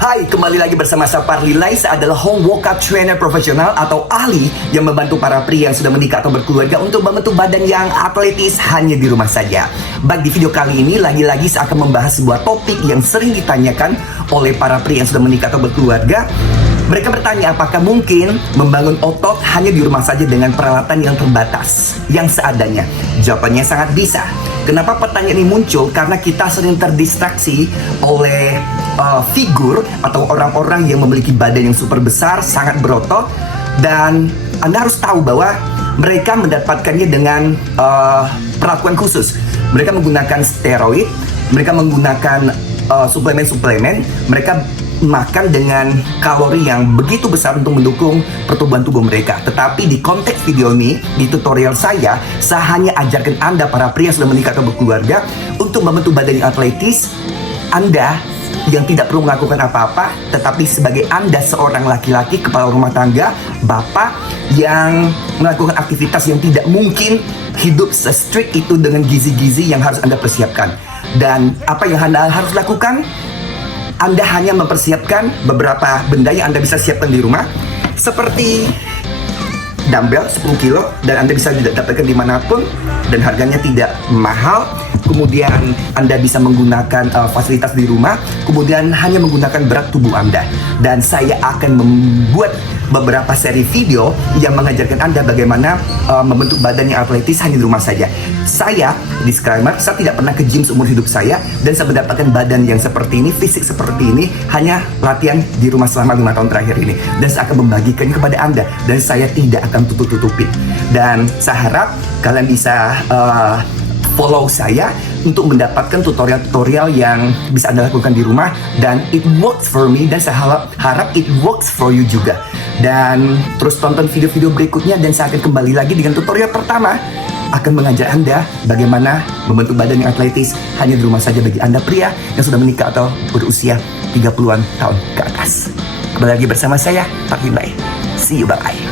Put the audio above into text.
Hai, kembali lagi bersama saya Parlilai. Saya adalah home workout trainer profesional atau ahli yang membantu para pria yang sudah menikah atau berkeluarga untuk membentuk badan yang atletis hanya di rumah saja. Baik, di video kali ini lagi-lagi saya akan membahas sebuah topik yang sering ditanyakan oleh para pria yang sudah menikah atau berkeluarga. Mereka bertanya apakah mungkin membangun otot hanya di rumah saja dengan peralatan yang terbatas, yang seadanya. Jawabannya sangat bisa. Kenapa pertanyaan ini muncul? Karena kita sering terdistraksi oleh figur atau orang-orang yang memiliki badan yang super besar, sangat berotot, dan Anda harus tahu bahwa mereka mendapatkannya dengan perlakuan khusus. Mereka menggunakan steroid, mereka menggunakan suplemen-suplemen, mereka makan dengan kalori yang begitu besar untuk mendukung pertumbuhan tubuh mereka. Tetapi di konteks video ini, di tutorial saya hanya ajarkan Anda para pria yang sudah menikah atau berkeluarga untuk membentuk badan yang atletis. Anda yang tidak perlu melakukan apa-apa, tetapi sebagai Anda seorang laki-laki, kepala rumah tangga, bapak yang melakukan aktivitas yang tidak mungkin hidup se-strict itu dengan gizi-gizi yang harus Anda persiapkan. Dan apa yang Anda harus lakukan? Anda hanya mempersiapkan beberapa benda yang Anda bisa siapkan di rumah, seperti dumbbell 10 kilo, dan Anda bisa dapatkan dimanapun, dan harganya tidak mahal. Kemudian Anda bisa menggunakan fasilitas di rumah, kemudian hanya menggunakan berat tubuh Anda. Dan saya akan membuat beberapa seri video yang mengajarkan Anda bagaimana membentuk badan yang atletis hanya di rumah saja. Saya, disclaimer, saya tidak pernah ke gym seumur hidup saya, dan saya mendapatkan badan yang seperti ini, fisik seperti ini, hanya latihan di rumah selama 5 tahun terakhir ini. Dan saya akan membagikannya kepada Anda, dan saya tidak akan tutup-tutupin. Dan saya harap kalian bisa follow saya untuk mendapatkan tutorial-tutorial yang bisa Anda lakukan di rumah, dan it works for me, dan saya harap it works for you juga. Dan terus tonton video-video berikutnya, dan saya akan kembali lagi dengan tutorial pertama, akan mengajar Anda bagaimana membentuk badan yang atletis hanya di rumah saja bagi Anda pria yang sudah menikah atau berusia 30-an tahun ke atas. Kembali lagi bersama saya, Parlilai. See you, bye.